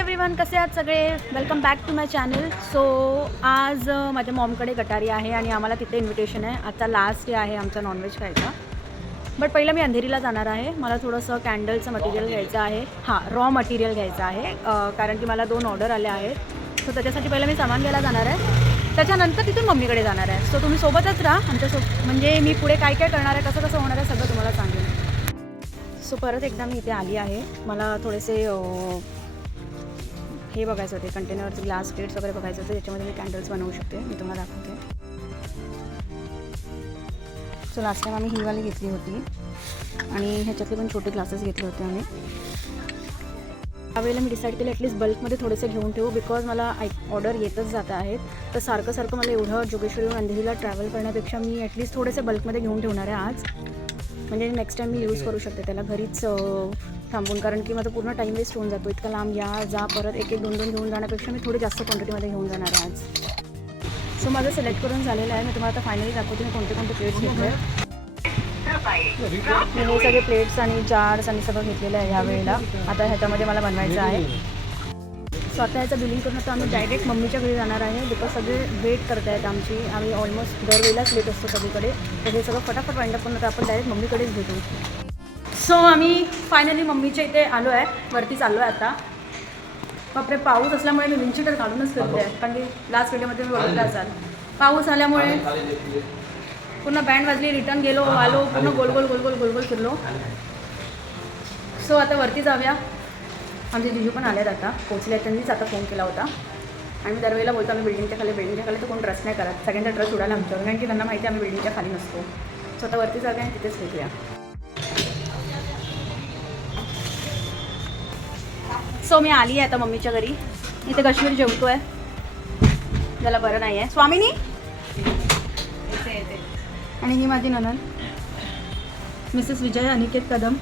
Everyone कसे आहात सगळे? Welcome back to my channel so आज माझ्या मॉमकडे गटारी आहे आणि आम्हाला तिथे इन्व्हिटेशन आहे. आता लास्ट डे आहे आमचा नॉनव्हेज खायचा. बट पहिलं मी अंधेरीला जाणार आहे. मला थोडंसं कॅन्डलचं मटेरियल घ्यायचं आहे. हां रॉ मटेरियल घ्यायचं आहे. कारण की मला दोन ऑर्डर आले आहेत. सो त्याच्यासाठी पहिलं मी सामान घ्यायला जाणार आहे. त्याच्यानंतर तिथून मम्मीकडे जाणार आहे. सो तुम्ही सोबतच राहा. आमच्यासोबत म्हणजे मी पुढे काय काय करणार आहे कसं कसं होणार आहे सगळं तुम्हाला सांगेन. सो परत एकदा मी इथे आली आहे. मला थोडेसे हे बघायचं होते कंटेनरचे ग्लास प्लेट्स वगैरे बघायचं होते त्याच्यामध्ये मी कॅन्डल्स बनवू शकते मी तुम्हाला दाखवते. सो लास्ट टाईम आम्ही ही वाली घेतली होती आणि ह्याच्यातले पण छोटे ग्लासेस घेतले होते आम्ही. त्यावेळेला मी डिसाईड केलं ॲटलीस्ट बल्कमध्ये थोडेसे घेऊन ठेवू बिकॉज मला ऑर्डर येतच जात आहेत. तर सारखं सारखं मला एवढं जोगेश्वरीहून अंधेरीला ट्रॅव्हल करण्यापेक्षा मी ॲटलीस्ट थोडेसे बल्कमध्ये घेऊन ठेवणार आहे आज. म्हणजे नेक्स्ट टाईम मी यूज करू शकते त्याला. घरीच थांबून कारण की माझा पूर्ण टाईम वेस्ट होऊन जातो. इतका लांब या जा परत एक एक दोन दोन घेऊन जाण्यापेक्षा मी थोडी जास्त क्वांटिटीमध्ये घेऊन जाणार आहे आज. सो माझं सिलेक्ट करून झालेलं आहे. मी तुम्हाला आता फायनली दाखवते मी कोणते कोणते प्लेट्स घेतले मी हे सगळे प्लेट्स आणि जार्स आणि सगळं घेतलेलं आहे ह्या वेळेला. आता ह्याच्यामध्ये मला बनवायचं आहे. सो आता ह्याचं बिलिंग करून आता आम्ही डायरेक्ट मम्मीच्या घरी जाणार आहे. बिकॉज सगळे वेट करत आहेत आमची. आम्ही ऑलमोस्ट दरवेळेलाच लेट असतो सगळीकडे. तर हे सगळं फटाफट वाईंड अप करून आता आपण डायरेक्ट मम्मीकडेच भेटू. सो आम्ही फायनली मम्मीच्या इथे आलो आहे. वरती चाललो आहे आता. बापरे पाऊस असल्यामुळे मी विंचिटर घालूनच फिरते आहे. कारण की लास्ट व्हिडिओमध्ये मी बघितलं असाल पाऊस आल्यामुळे पूर्ण बँड वाजली रिटर्न गेलो आलो पूर्ण गोल गोल गोल गोल गोल गोल फिरलो. सो आता वरती जाऊया. आमचे जिजू पण आलेत आता. पोचले आहेत. त्यांनीच आता फोन केला होता. आणि मी दरवेळेला बोलतो आम्ही बिल्डिंगच्या खाली बिल्डिंगच्या खाली तर कोण ट्रस्ट नाही करत. सगळ्यांचा ट्रस्ट उडाला आमच्यावर. कारण की त्यांना माहिती आहे आम्ही बिल्डिंगच्या खाली नसतो. सो आता वरती जाऊया आणि तिथेच भेटूया. सो मी आली आहे आता मम्मीच्या घरी. इथे काश्मीर जेवतो आहे त्याला बरं नाही आहे स्वामिनी आणि ही माझी ननन मिसेस विजय अनिकेत कदम.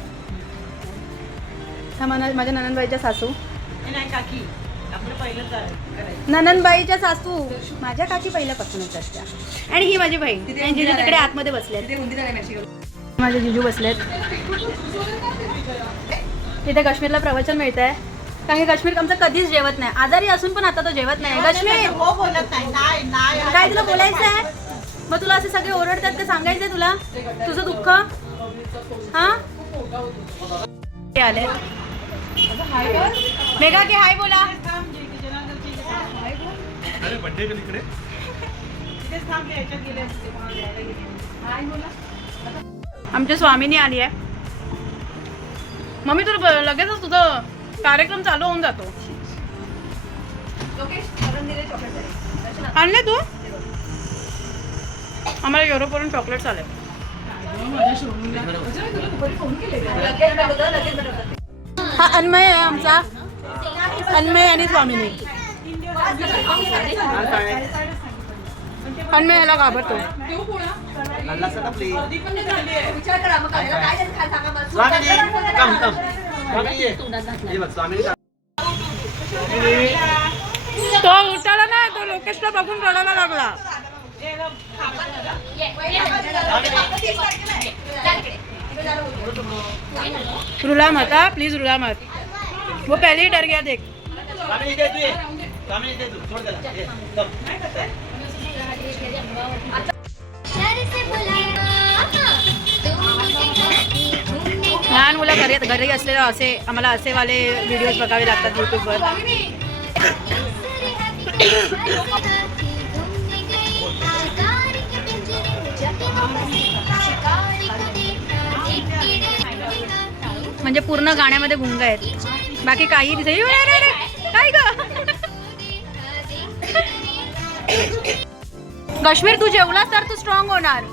ह्या मना माझ्या नननबाईच्या सासू. नननबाईच्या सासू. माझ्या काकी पहिल्यापासूनच आहेत त्या आणि ही माझी बहीण जिजू तिकडे आतमध्ये बसले माझे जिजू बसलेत. तिथे काश्मीरला प्रवचन मिळत आहे कारण की काश्मीर आमचं कधीच जेवत नाही. आजारी असून पण आता तो जेवत नाही. काश्मीर! हो बोलत नाही. नाही नाही. काय तुला बोलायचं आहे मग तुला असे सगळे ओरडतात ते सांगायचंय तुला? तुझं दुःख? हा? ते आले. मेघा की हाय बोला. अरे बड्डे कधी इकडे तिथेच थांबले याच्यात गेले असते कोणाला द्यायला गेले. आमची स्वामीनी आली आहे. मम्मी तू ब- लगेचच तुझं कार्यक्रम चालू होऊन जातो. आणले तू? आम्हाला युरोपवरून चॉकलेट्स आले हा अन्मय आहे आमचा. अन्मय आणि स्वामिनी. अन्मय याला घाबरतो. तो उठाला ना तो लोकेशला बघून रडायला लागला. रुला मत हा प्लीज रुला मत. वो पहले ही डर गया देख. से बुलाया मुलं घरी घरी असलेलं असे आम्हाला असेवाले व्हिडिओज बघावे लागतात यूट्यूबवर म्हणजे पूर्ण गाण्यामध्ये गुंग आहेत. बाकी काही दिसे अरे, काय ग? काश्मीर तू जेवलास तर तू स्ट्रॉंग होणार.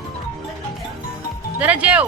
जरा जेव.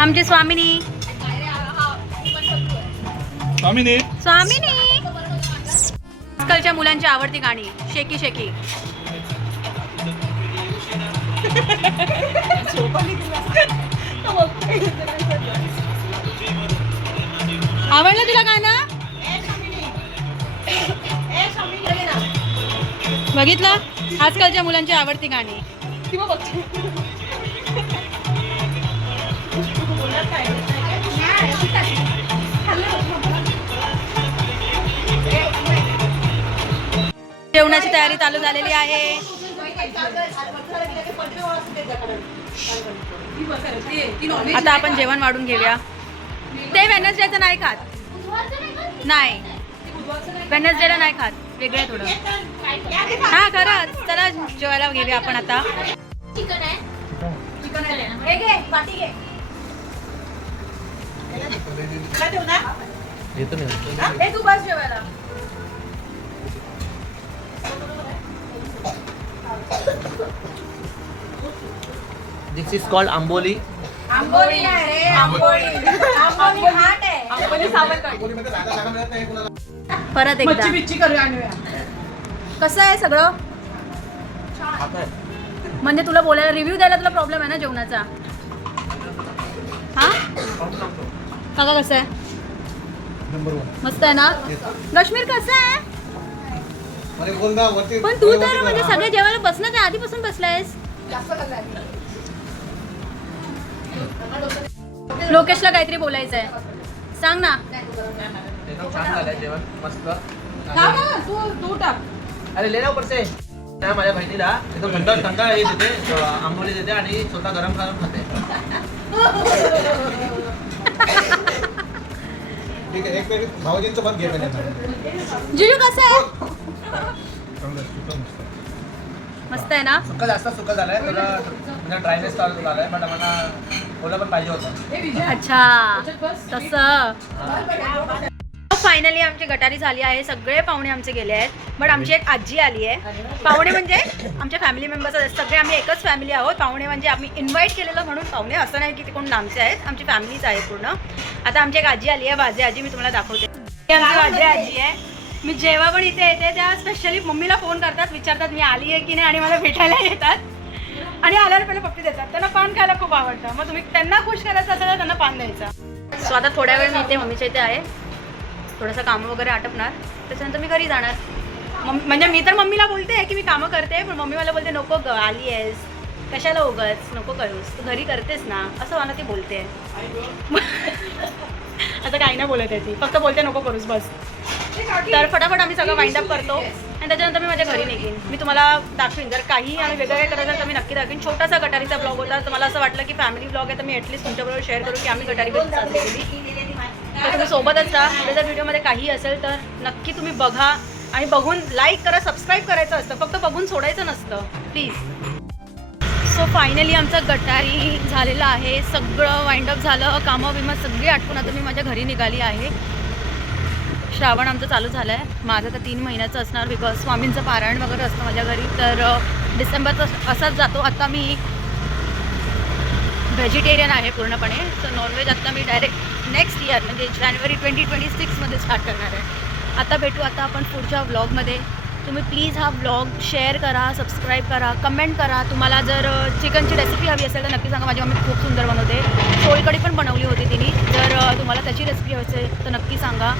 आमची स्वामिनी. स्वामिनी. स्वामिनी. आजकालच्या मुलांची आवडती गाणी. Shaky shaky. आवडलं तुला गाणं? बघितलं? आजकालच्या मुलांची आवडती गाणी. जेवणाची तयारी चालू झालेली आहे. आता आपण जेवण वाढून घेऊया. ते वेनसडेचं नाही खात. नाही. वेनसडेला नाही खात. वेगळं थोडं. हा खरंच. चला जेवायला घेऊया आपण आता. चिकन आहे. ठेवू ना? हे? तू बस जेवायला this is called Amboli. Amboli आहे रे आंबोली. आंबोली हाट आहे. आंबोली परत एकदा. मच्छी बिच्ची करूया आणूया. कसं आहे सगळं? म्हणजे तुला बोलायला रिव्ह्यू द्यायला तुला प्रॉब्लेम आहे ना जेवणाचा? हा? काका कसं आहे? मस्त आहे ना? कश्मीर कसं आहे? पण तू तर म्हणजे सगळे जेवायला बसण्याच्या आधीपासून बसलायस? लोकेशला काहीतरी बोलायचं आहे. सांग ना. अरे ले ना ऊपर से. त्या माझ्या बहिणीला. एकदम थंड थंड हे देते आंबोली देते आणि स्वतः गरम गरम खाते. ठीक आहे एक मिनिट. भाऊजींचं पण घे म्हणजे जिजू कसं आहे? मस्त आहे ना? सुक्का जास्त सुक्का झालंय. थोडं म्हणजे ड्रायनेस चालू झालाय बट आम्हाला ओलं पण पाहिजे होतं. अच्छा. तसं. फायनली आमची गटारी झाली आहे. सगळे पाहुणे आमचे गेले आहेत. बट आमची एक आजी आली आहे. पाहुणे म्हणजे आमच्या फॅमिली मेंबर्स सगळे आम्ही एकच फॅमिली आहोत. पाहुणे म्हणजे आम्ही इन्व्हाइट केलेलं म्हणून पाहुणे असं नाही की ते कोण लांबचे आहेत. आमची फॅमिलीच आहे पूर्ण. आता आमची एक आजी आली आहे. वाजे आजी मी तुम्हाला दाखवते. ही आमची वाजे आजी आहे. मी जेव्हा पण इथे येते तेव्हा स्पेशली मम्मीला फोन करतात विचारतात मी आली आहे की नाही आणि मला भेटायला येतात? आणि आल्यावर पहिले पप्पी देतात. त्यांना पान खायला खूप आवडतं. मग तुम्ही त्यांना खुश करायचं असेल तर त्यांना पान द्यायचं. सो आता थोड्या वेळ मी इथे मम्मीच्या इथे आहे. थोडंसं कामं वगैरे आटपणार. त्याच्यानंतर मी घरी जाणार. मम- म्हणजे मी तर मम्मीला बोलते की मी कामं करते पण मम्मी मला बोलते नको ग आली आहेस. कशाला उगच? नको करूस. तू घरी करतेस ना. असं मला ती बोलते. आता काही नाही बोलत आहे ती. फक्त बोलते नको करूस बस. तर फटाफट आम्ही सगळं वाइंड अप करतो. आणि त्याच्यानंतर मी माझ्या घरी निघेन. मी तुम्हाला दाखवीन. जर काही आम्ही वेगळं काही करायचं तर मी नक्की दाखवीन. छोटासा गटारीचा ब्लॉग होता. तर मला असं वाटलं की फॅमिली ब्लॉग आहे तर मी ॲटलीस्ट तुमच्याबरोबर शेअर करू की आम्ही गटारी साजरी केली तर तुम्ही सोबतच राहा उद्या जर व्हिडिओमध्ये काही असेल तर नक्की तुम्ही बघा आणि बघून लाईक करा सबस्क्राईब करायचं असतं फक्त बघून सोडायचं नसतं प्लीज सो फायनली आमचं गटारी झालेलं आहे सगळं वाइंड अप झालं कामं बिमं सगळी आटपून आता मी माझ्या घरी निघाली आहे. श्रावण आमचं चालू झालं आहे माझं तर तीन महिन्याचं असणार बिकॉज स्वामींचं पारायण वगैरे असतं माझ्या घरी तर डिसेंबरचा असाच जातो. आता मी व्हेजिटेरियन आहे पूर्णपणे सो नॉनव्हेज आत्ता मी डायरेक्ट नेक्स्ट इयर म्हणजे जानेवारी ट्वेंटी ट्वेंटी सिक्समध्ये स्टार्ट करणार आहे. आता भेटू आता आपण पुढच्या व्लॉगमध्ये तुम्ही प्लीज हा व्लॉग शेअर करा सबस्क्राईब करा कमेंट करा. तुम्हाला जर चिकनची रेसिपी हवी असेल तर नक्की सांगा. माझी मम्मी खूप सुंदर बनवते. सोलकडी पण बनवली होती तिने. जर तुम्हाला त्याची रेसिपी हवी असेल तर नक्की सांगा.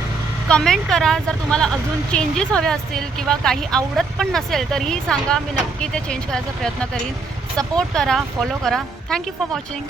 कमेंट करा. जर तुम्हाला अजून चेंजेस हवे असतील किंवा काही आवडत पण नसेल तरीही सांगा. मी नक्की ते चेंज करायचा प्रयत्न करीन. सपोर्ट करा फॉलो करा. Thank you for watching